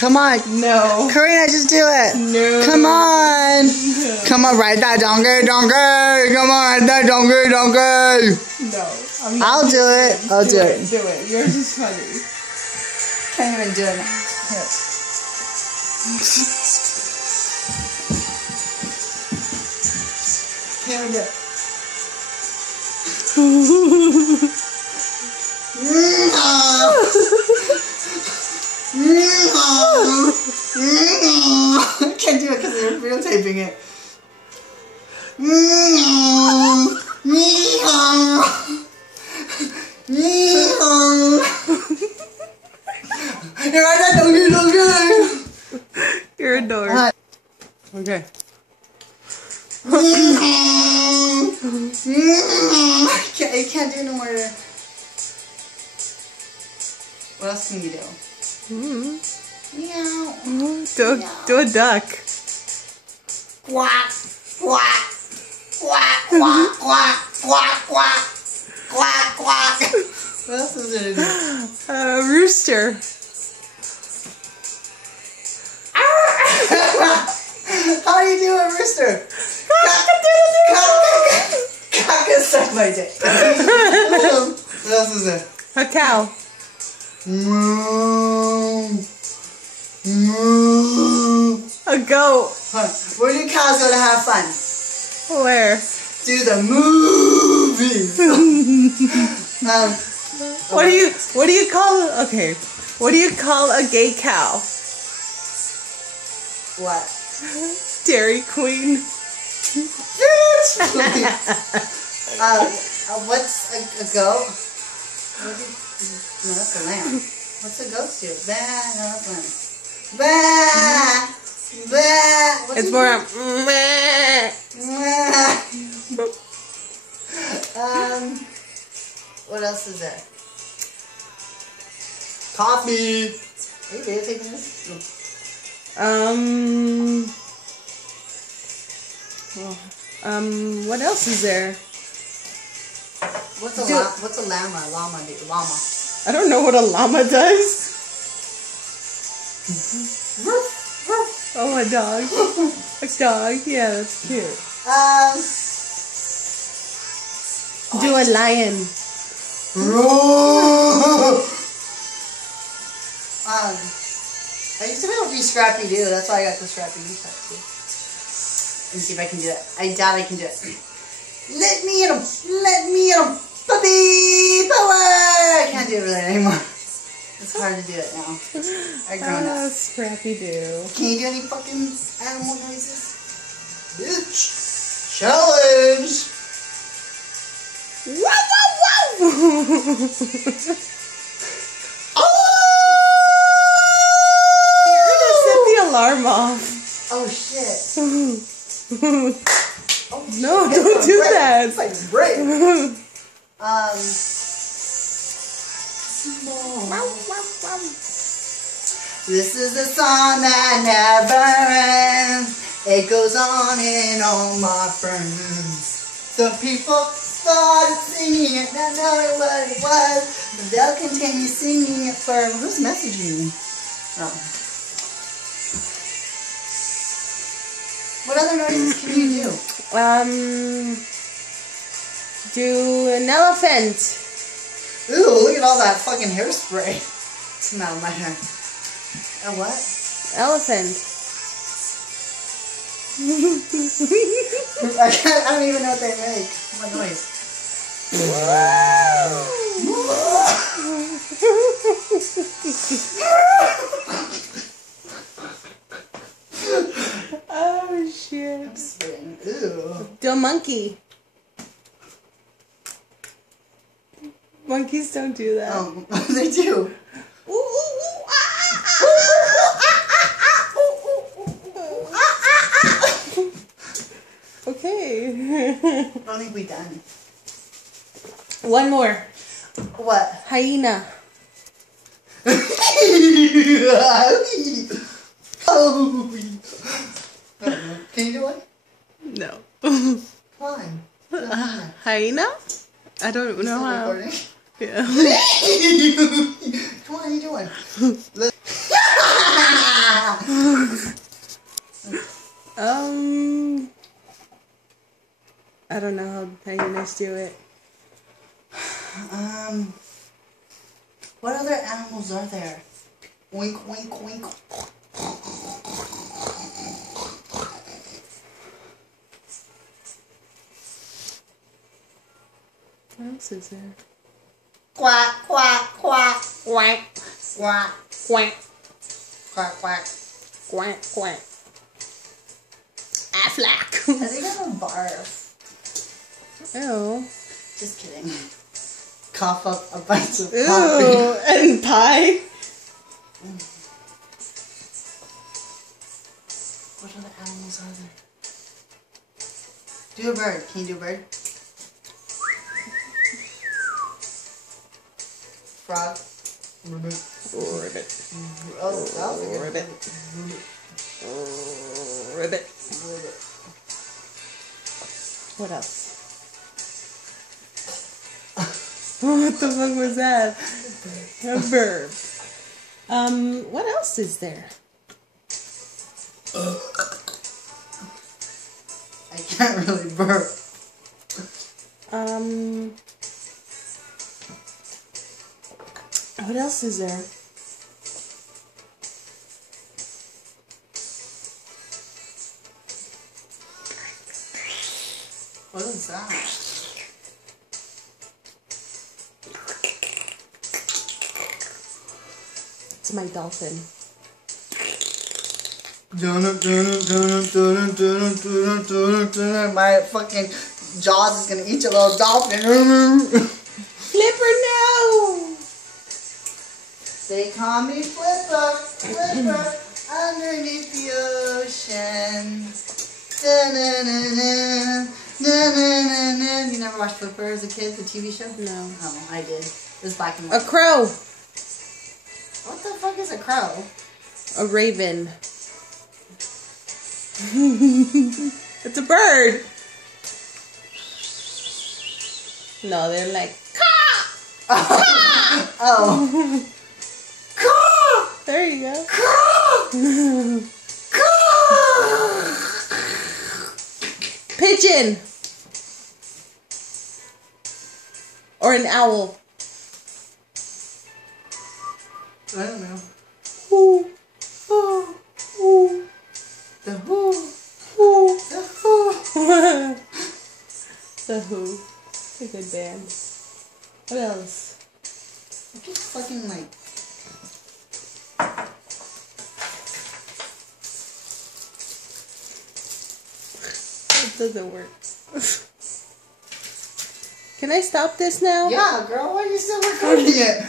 Come on. No. Karina, just do it. No. Come on. No. Come on, ride that donkey. Come on, ride that donkey. No. I'm not I'll do it. I'll do it. Do it. Yours is funny. Can't even do it now. Here. Can't even do it. I can't do it because they're videotaping it. You're right, You're a dork. Okay. You can't do no more. What else can you do? Meow. Do a duck. Quack, quack, quack, quack, quack, quack, quack, quack, quack. What else is there to do? Rooster. How do you do a rooster? Cock is suck my dick. What else is there? A cow. A goat. Where do cows go to have fun? Where? Do the movies. What do you call? Okay. What do you call a gay cow? What? Dairy Queen. What's a goat? No, that's a lamb. What's a goat do? Bah, no, that's lamb. Bah, bah. What's It's more. What else is there? Coffee. Are you videotaping this? What else is there? What's a llama? Llama do? Llama. I don't know what a llama does. Oh, a dog. A dog. Yeah, that's cute. Do a lion. I used to be able to do Scrappy Doo. That's why I got the Scrappy Doo tattoo. Let me see if I can do it. I doubt I can do it. Let me in 'em. Let me in 'em. Puppy power. I can't do it really anymore. It's hard to do it now. I've grown up. Scrappy Doo. Can you do any fucking animal noises? Bitch. Challenge. Wow, wow, wow. You're gonna set the alarm off. Oh shit. Oh, No, don't do that. It's like break. This is the song that never ends. It goes on and on, my friends. Some people started singing it, not knowing what it was, but they'll continue singing it for. Who's messaging me? Oh. What other noises can you do? Do an elephant. Ooh, look at all that fucking hairspray. Smell my hair. A what? Elephant. I don't even know what they make. What noise? Oh shit. I'm spitting. Ew. Do a monkey. Monkeys don't do that. Oh, they do. Okay. I don't think we done. One more. What? Hyena. Oh. Can you do one? No. Come on. Hyena? I don't know how. Recording? Yeah. Come on, you do one. I don't know how hyenas do it. What other animals are there? Wink, wink, wink. What else is there? Quack, quack, quack. Quack, Quack, quack, quack, quack. quack, quack. Affleck. I think I'm a barf. Ew. Just kidding. Cough up a bunch of Ew. coffee. And pie. What other animals are there? Do a bird. Can you do a bird? Frog. Ribbit. Ribbit. Oh, that was a good Ribbit. Ribbit. Ribbit. Ribbit. What else? What the fuck was that? A bird. What else is there? I can't really burp. What else is there? What is that? It's my dolphin. My fucking jaws is gonna eat your little dolphin. Flipper, no! They call me Flipper, Flipper, underneath the ocean. You never watched Flipper as a kid, the TV show? No. Oh, I did. It was black and A white. crow. What the fuck is a crow? A raven. It's a bird. No, they're like, caw! Oh. Caw! There you go. Caw! Caw! Pigeon. Or an owl. I don't know. Ooh. Ooh. Ooh. The who? Ooh. The who? The Who. A good band. What else? I just fucking like. It doesn't work. Can I stop this now? Yeah, girl, why are you still recording it?